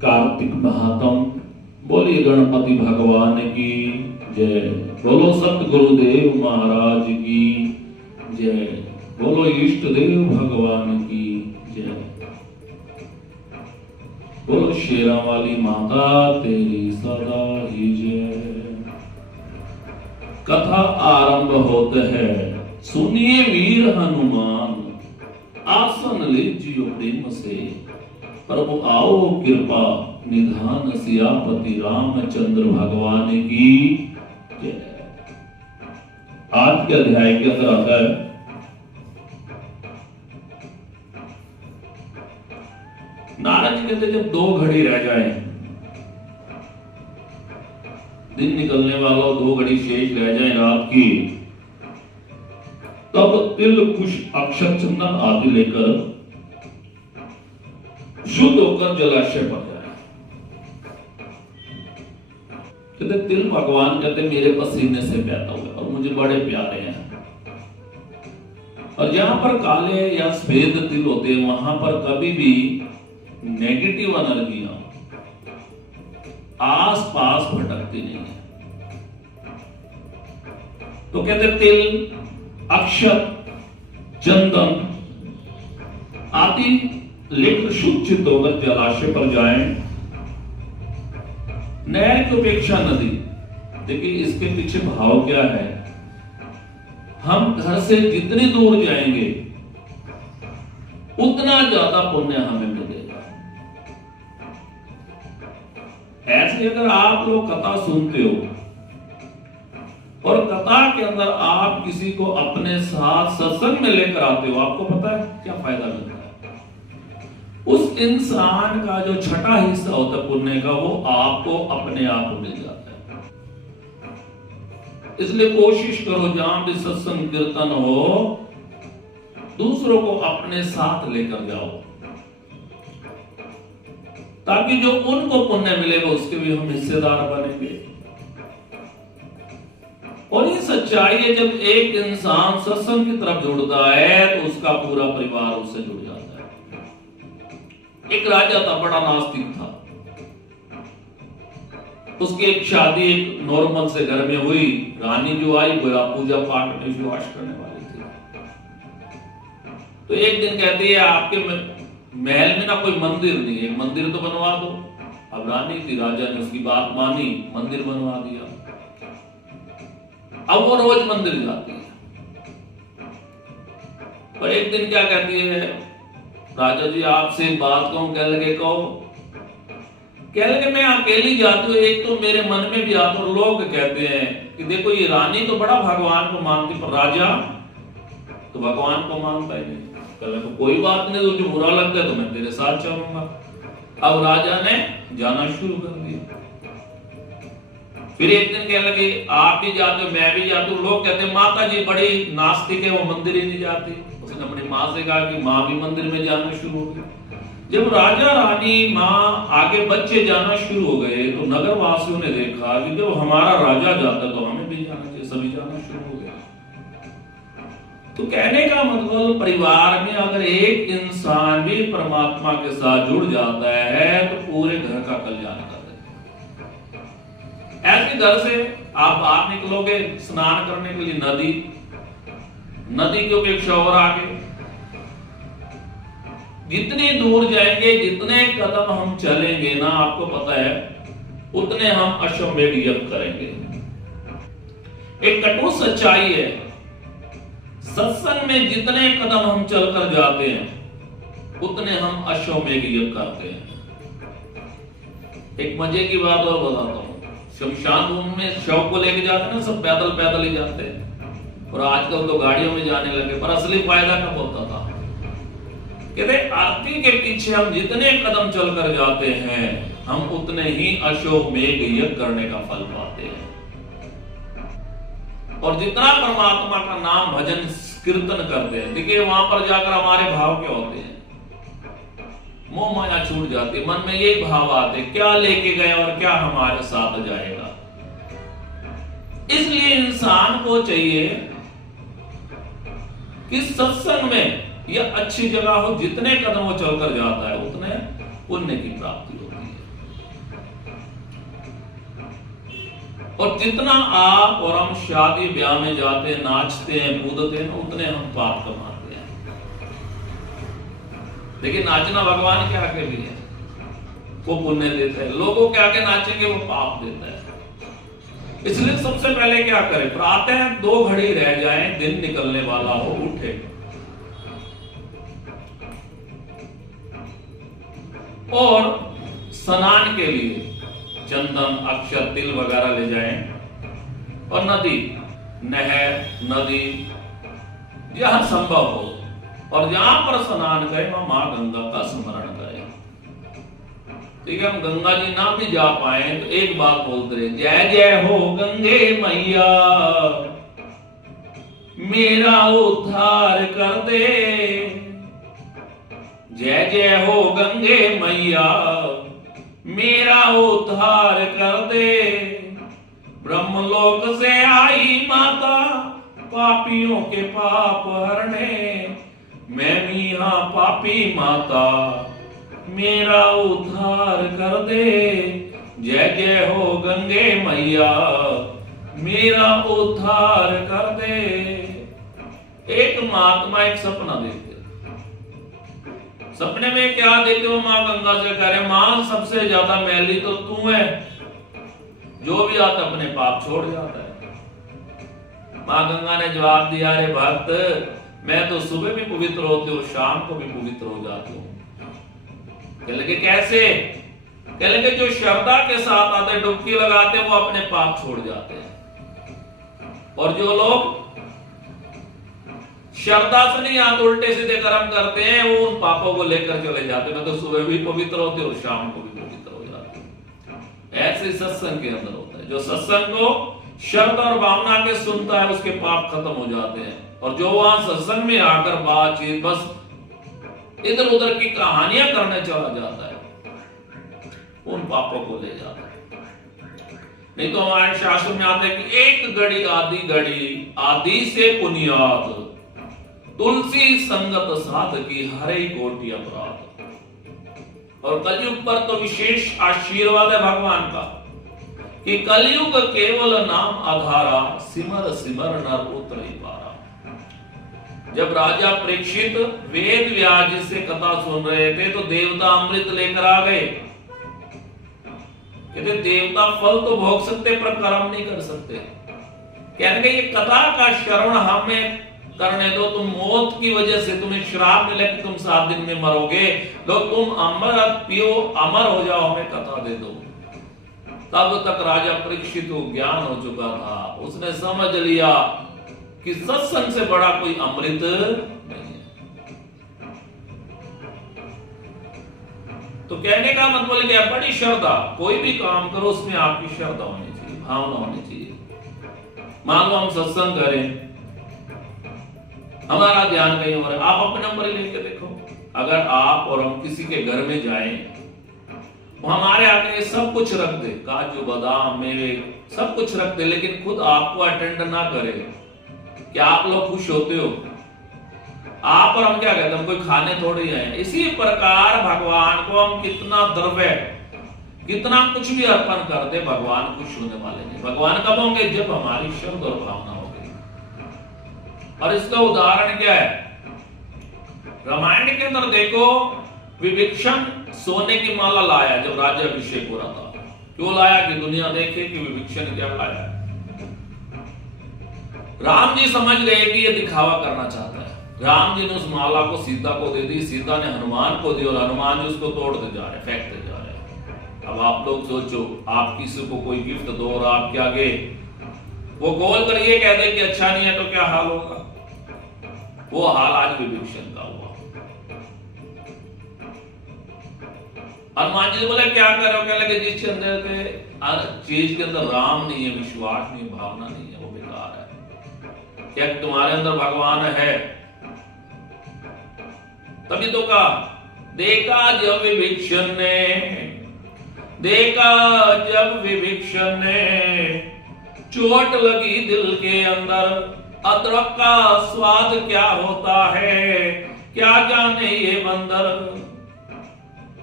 कार्तिक महात्म। बोलिए गणपति भगवान की जय। बोलो सत गुरुदेव महाराज की जय। बोलो इष्ट देव भगवान की जय। बोलो शेरा वाली माता तेरी सदा ही जय। कथा आरंभ होते है। सुनिए वीर हनुमान, आसन लीजियो प्रेम से। प्रभु आओ कृपा निधान, सियापति रामचंद्र भगवान की जय। आज के अध्याय के अंदर आता है नारद जी कहते जब 2 घड़ी रह जाए, दिन निकलने वाला 2 घड़ी शेष रह जाए रात की, तब तिल कुश अक्षत चंदन आदि लेकर शुद्ध होकर जलाशय पर जाए। कहते तिल भगवान कहते मेरे पसीने से पैदा हुए और मुझे बड़े प्यारे हैं। और जहां पर काले या सफेद तिल होते हैं वहां पर कभी भी नेगेटिव एनर्जियां आस पास भटकती नहीं है। तो कहते तिल अक्षत चंदन आदि लेकर शुद्ध चित्त होकर जलाशय पर जाएं। नहर की उपेक्षा नदी। देखिए इसके पीछे भाव क्या है। हम घर से जितनी दूर जाएंगे उतना ज्यादा पुण्य हमें मिलेगा। ऐसे अगर आप लोग कथा सुनते हो और कथा के अंदर आप किसी को अपने साथ सत्संग में लेकर आते हो, आपको पता है क्या फायदा मिलता है। उस इंसान का जो छठा हिस्सा होता है पुण्य का, वो आपको अपने आप मिल जाता है। इसलिए कोशिश करो जहां भी सत्संग कीर्तन हो दूसरों को अपने साथ लेकर जाओ, ताकि जो उनको पुण्य मिलेगा उसके भी हम हिस्सेदार बनेंगे। और ये सच्चाई है, जब एक इंसान सत्संग की तरफ जुड़ता है तो उसका पूरा परिवार उससे जुड़ जाता है। एक राजा था, बड़ा नास्तिक था। उसकी एक शादी एक नॉर्मल से घर में हुई। रानी जो आई वो पूजा पाठ में विश्वास करने वाली थी। तो एक दिन कहती है आपके महल में ना कोई मंदिर नहीं है, मंदिर तो बनवा दो। अब रानी थी, राजा ने उसकी बात मानी, मंदिर बनवा दिया। अब वो रोज मंदिर जाती है। और एक दिन क्या कहती है, राजा जी आपसे एक बात कहूं। कह लगे कहो। कह लगे मैं अकेली जाती हूँ, एक तो मेरे मन में भी आता और लोग कहते हैं कि देखो ये रानी तो बड़ा भगवान को मानती, पर राजा तो भगवान को मानता ही नहीं। तो कोई बात नहीं, तुझे बुरा लगता है तो मैं तेरे साथ चलूंगा। अब राजा ने जाना शुरू कर दिया। फिर एक दिन कहने लगे आप भी जाते हो मैं भी जाती हूँ। लोग कहते हैं माता जी बड़ी नास्तिक है, वो मंदिर ही नहीं जाती। उसने अपनी माँ से कहा कि माँ भी मंदिर में जाना शुरू हो गई। जब राजा रानी माँ आगे बच्चे जाना शुरू हो गए तो नगर वासियों ने देखा कि जब हमारा राजा जाता तो हमें भी जाना चाहिए। सभी जाना शुरू हो गया। तो कहने का मतलब परिवार में अगर एक इंसान भी परमात्मा के साथ जुड़ जाता है तो पूरे घर का कल्याण कर देता है। ऐसे घर से आप बाहर निकलोगे स्नान करने के लिए नदी की उपेक्षा और आगे जितनी दूर जाएंगे, जितने कदम हम चलेंगे ना, आपको पता है उतने हम अश्वमेध यज्ञ करेंगे। एक कटु सच्चाई है, सत्संग में जितने कदम हम चलकर जाते हैं उतने हम अश्वमेध यज्ञ करते हैं। एक मजे की बात और बताता हूं। शमशान भूमि में शव को लेके जाते हैं ना, सब पैदल पैदल ही जाते हैं। और आजकल तो गाड़ियों में जाने लगे, पर असली फायदा कब होता था। कहते आरती के पीछे हम जितने कदम चलकर जाते हैं हम उतने ही अश्वमेध यज्ञ करने का फल पाते हैं। और जितना परमात्मा का नाम भजन कीर्तन करते हैं, देखिए वहां पर जाकर हमारे भाव क्या होते हैं, मोह माया छूट जाती है। मन में यही भाव आते क्या लेके गए और क्या हमारे साथ जाएगा। इसलिए इंसान को चाहिए कि सत्संग में या अच्छी जगह हो, जितने कदम वो चलकर जाता है उतने पुण्य की प्राप्ति होती है। और जितना आप और हम शादी ब्याह में जाते हैं, नाचते हैं, कूदते हैं, उतने हम पाप कमाते हैं। लेकिन नाचना भगवान के आगे भी है, वो पुण्य देता है। लोगों के आगे नाचेंगे वो पाप देता है। इसलिए सबसे पहले क्या करें, प्रातः 2 घड़ी रह जाए, दिन निकलने वाला हो, उठे और स्नान के लिए चंदन, अक्षत, तिल वगैरह ले जाएं और नदी, नहर, नदी जहां संभव हो और जहां पर स्नान करें वहां मां गंगा का स्मरण करें। ठीक है, हम गंगा जी ना भी जा पाए तो एक बात बोलते रहे, जय जय हो गंगे मैया मेरा उद्धार कर दे, जय जय हो गंगे मैया मेरा उद्धार कर दे, ब्रह्मलोक से आई माता पापियों के पाप हरने, मैं मियां पापी माता मेरा उद्धार कर दे, जय जय हो गंगे मैया मेरा उद्धार कर दे। एक महात्मा एक सपना देखते, सपने में क्या देखते हो, मां गंगा से कह रहे, मां सबसे ज्यादा मैली तो तू है, जो भी आता अपने पाप छोड़ जाता है। मां गंगा ने जवाब दिया, अरे भक्त मैं तो सुबह भी पवित्र होती हूँ, शाम को भी पवित्र हो जाती हूँ। कहने लगे कैसे? कहने लगे जो श्रद्धा के साथ आते डुबकी लगाते वो अपने पाप छोड़ जाते हैं, और जो लोग श्रद्धा से नहीं आते उल्टे सीधे कर्म करते हैं वो उन पापों को लेकर चले जाते हैं। मैं तो सुबह भी पवित्र होती हूँ और शाम को भी पवित्र हो जाती हूँ। ऐसे सत्संग के अंदर होता है, जो सत्संग को श्रद्धा और भावना के सुनता है उसके पाप खत्म हो जाते हैं, और जो वहां सत्संग में आकर बातचीत बस इधर उधर की कहानियां करने चला जाता है उन पापों को ले जाता है। नहीं तो हमारे शास्त्र में आता है कि एक घड़ी आदि से पुनियाद, तुलसी संगत साध की हरे कोटि अपराध। और कलयुग पर तो विशेष आशीर्वाद है भगवान का कि कलयुग केवल नाम आधारा, सिमर सिमर नर उतरे पारा। जब राजा परीक्षित वेद व्यास जी से कथा सुन रहे थे तो देवता अमृत लेकर आ गए। कहते देवता फल तो भोग सकते पर कर्म नहीं कर सकते। कहने ये कथा का श्रवण हमें करने दो, तुम मौत की वजह से तुम्हें श्राप मिले कि तुम 7 दिन में मरोगे, तो तुम अमृत पियो, अमर हो जाओ, हमें कथा दे दो। तब तक राजा परीक्षित को ज्ञान हो चुका था, उसने समझ लिया कि सत्संग से बड़ा कोई अमृत नहीं है। तो कहने का मतलब क्या, बड़ी श्रद्धा, कोई भी काम करो उसमें आपकी श्रद्धा होनी चाहिए, भावना होनी चाहिए। मान लो हम सत्संग करें, हमारा ध्यान कहीं हो रहा है, आप अपने नंबर लेके देखो, अगर आप और हम किसी के घर में जाएं, वो हमारे आगे सब कुछ रख दे, काजू बादाम मेवे सब कुछ रख दे, लेकिन खुद आपको अटेंड ना करे, क्या आप लोग खुश होते हो? आप और हम क्या कहते हैं, हम कोई खाने थोड़े ही आए। इसी प्रकार भगवान को हम कितना द्रव्य, कितना कुछ भी अर्पण कर दे, भगवान खुश होने वाले नहीं। भगवान कब होंगे? जब हमारी श्रद्धा और भावना होगी। और इसका उदाहरण क्या है? रामायण के अंदर देखो, विभीषण सोने की माला लाया जब राज्याभिषेक हो रहा था। क्यों लाया? कि दुनिया देखे कि विभीषण क्या लाया। राम जी समझ गए कि ये दिखावा करना चाहता है। राम जी ने उस माला को सीता को दे दी, सीता ने हनुमान को दी, और हनुमान जी उसको तोड़ते जा रहे, फेंकते जा रहे। अब आप लोग सोचो, आप किसी को कोई गिफ्ट दो और आपके आगे वो गोल कर ये कह दे कि अच्छा नहीं है, तो क्या हाल होगा? वो हाल आज विभीषण का हुआ। हनुमान जी ने बोला क्या करो? क्या लगे जिसके अंदर के चीज के अंदर राम नहीं है, विश्वास नहीं, भावना नहीं है, वो बेकार है। क्या तुम्हारे अंदर भगवान है? तभी तो कहा, देखा जब विभीषण ने चोट लगी दिल के अंदर, अदरक का स्वाद क्या होता है, क्या जाने ये बंदर।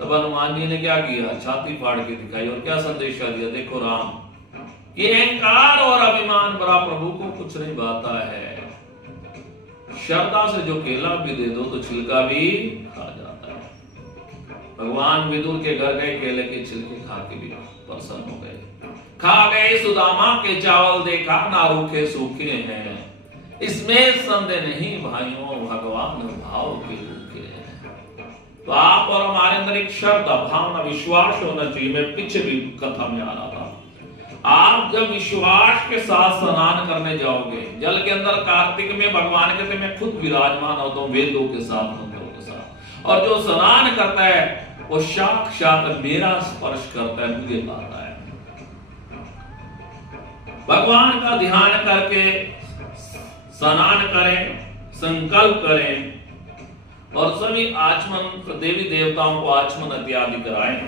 तब हनुमान जी ने क्या किया, छाती फाड़ के दिखाई और क्या संदेशा दिया, देखो राम, ये अहंकार और अभिमान बड़ा प्रभु को कुछ नहीं भाता है। श्रद्धा से जो केला भी दे दो तो छिलका भी खा जाता है। भगवान विदुर के घर गए, केले के छिलके खा के भी प्रसन्न हो गए। खा गए सुदामा के चावल, देखा ना रूखे सूखे हैं, इसमें संदेह नहीं भाइयों, भगवान भाव के रूखे हैं। तो आप और हमारे अंदर एक श्रद्धा, भावना, विश्वास होना चाहिए। मैं पीछे भी कथा में आ रहा था, आप जब विश्वास के साथ स्नान करने जाओगे, जल के अंदर कार्तिक में भगवान कहते मैं खुद विराजमान होता हूं वेदों के साथ, मंत्रों के साथ, और जो स्नान करता है वो साक्षात मेरा स्पर्श करता है, मुझे पाता है। भगवान का ध्यान करके स्नान करें, संकल्प करें और सभी आचमन, देवी देवताओं को आचमन इत्यादि कराएं।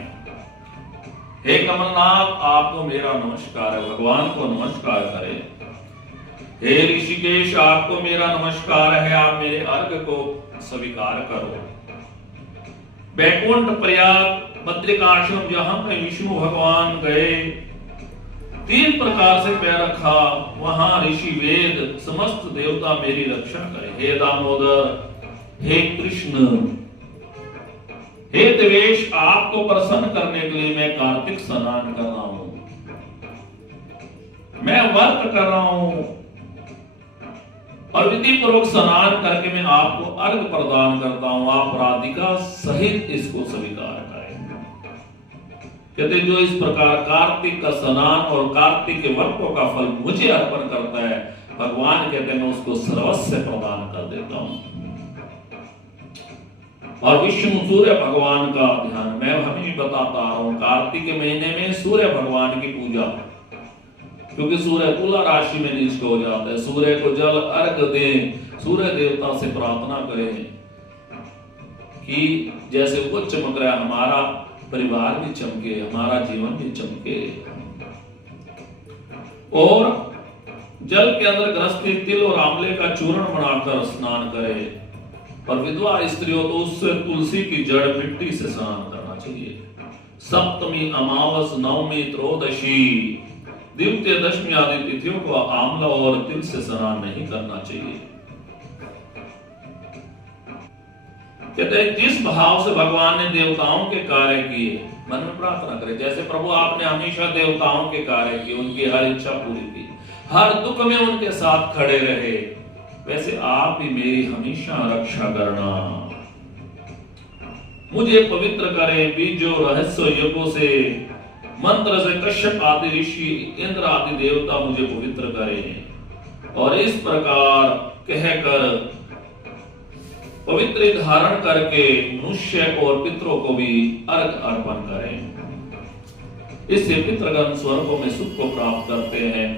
हे कमलनाथ, आपको मेरा नमस्कार है, भगवान को नमस्कार करें। हे ऋषिकेश, आपको मेरा नमस्कार है, आप मेरे अर्घ को स्वीकार करो। बैकुंठ, प्रयाग, बद्रिकाश्रम जहां पे विष्णु भगवान गए, 3 प्रकार से पैर रखा, वहां ऋषि वेद समस्त देवता मेरी रक्षा करें। हे दामोदर, हे कृष्ण, हे देवेश, आपको प्रसन्न करने के लिए मैं कार्तिक स्नान कर रहा हूं, मैं व्रत कर रहा हूं और विधि पूर्वक स्नान करके मैं आपको अर्घ प्रदान करता हूं। आप राधिका सहित इसको स्वीकार करें। कहते जो इस प्रकार कार्तिक का स्नान और कार्तिक के व्रतों का फल मुझे अर्पण करता है, भगवान कहते हैं मैं उसको सर्वस्व प्रदान कर देता हूं। और विष्णु सूर्य भगवान का ध्यान मैं हमें बताता आ रहा हूं, कार्तिक के महीने में सूर्य भगवान की पूजा, क्योंकि सूर्य तुला राशि में निष्ठ हो जाता है। सूर्य को जल अर्घ दें, सूर्य देवता से प्रार्थना करें कि जैसे वो चमक रहा है, हमारा परिवार भी चमके, हमारा जीवन भी चमके। और जल के अंदर गृहस्थी तिल और आंवले का चूर्ण बनाकर स्नान करे, और विधवा स्त्रियों तो उससे तुलसी की जड़ मिट्टी से स्नान करना चाहिए। सप्तमी, अमावस, नवमी, त्रयोदशी, द्वितीय, दशमी आदि तिथियों को आंवला और तिल से स्नान नहीं करना चाहिए। कहते हैं जिस भाव से भगवान ने देवताओं के कार्य किए, मन में प्रार्थना करें जैसे प्रभु आपने हमेशा देवताओं के कार्य किए, उनकी हर इच्छा पूरी की, हर दुख में उनके साथ खड़े रहे, वैसे आप भी मेरी हमेशा रक्षा करना। मुझे पवित्र करें बीजों रहस्य यज्ञों से, मंत्र से कश्यप आदि ऋषि, इंद्र आदि देवता मुझे पवित्र करें। और इस प्रकार कहकर पवित्र धारण करके मनुष्य और पितरों को भी अर्घ अर्पण करें। इससे पितृगण स्वर्गों में सुख को प्राप्त करते हैं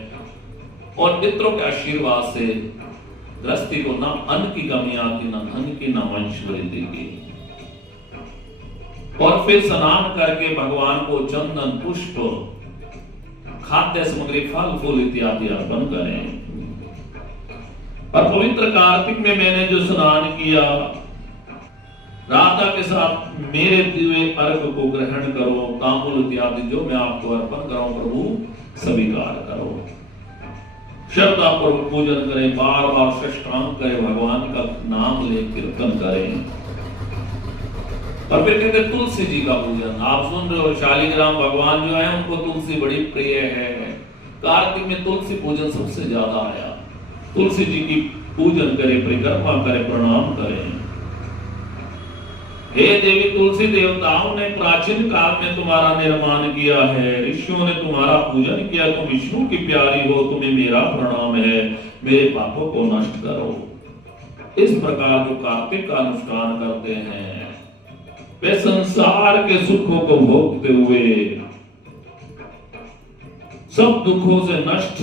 और पितरों के आशीर्वाद से गृहस्थी को ना अन्न की कमी आती, ना धन की, ना वंश वृद्धि की। और फिर स्नान करके भगवान को चंदन, पुष्प, खाद्य सामग्री, फल फूल इत्यादि अर्पण करें। और पवित्र कार्तिक में मैंने जो स्नान किया, राधा के साथ मेरे दिए अर्घ को ग्रहण करो, तांबूल इत्यादि जो मैं आपको अर्पण कराऊं प्रभु स्वीकार करो। श्रद्धा पूर्वक पूजन करें, बार बार साष्टांग करें, भगवान का नाम ले कीर्तन करें। और फिर कहते तुलसी जी का पूजन, आप सुन रहे हो शालिग्राम भगवान जो है उनको तुलसी बड़ी प्रिय है। कार्तिक में तुलसी पूजन सबसे ज्यादा आया। तुलसी जी की पूजन करें, परिक्रमा करें, प्रणाम करें। हे देवी तुलसी, देवताओं ने प्राचीन काल में तुम्हारा निर्माण किया है, ऋषियों ने तुम्हारा पूजन किया, तुम विष्णु की प्यारी हो, तुम्हें मेरा प्रणाम है, मेरे पापों को नष्ट करो। इस प्रकार जो कार्तिक का अनुष्ठान करते हैं वे संसार के सुखों को भोगते हुए सब दुखों से नष्ट,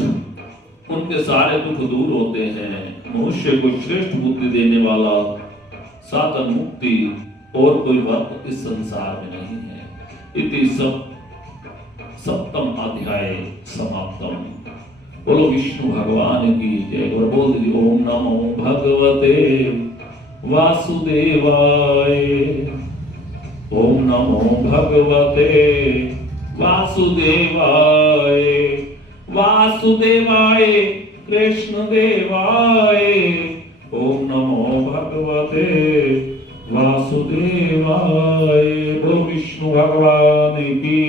उनके सारे दुख दूर होते हैं। मनुष्य को श्रेष्ठ बुद्धि देने वाला साधन मुक्ति और कोई बात इस संसार में नहीं है। इति सप्तम अध्याय समाप्तम। बोलो विष्णु भगवान की जय। और बोल दीजिए ओम नमो भगवते वासुदेवाय। ओम नमो भगवते वासुदेवाय। वासुदेवाय कृष्ण देवाय। ओम नमो भगवते वासुदेवाय। बोलो विष्णु भगवान की।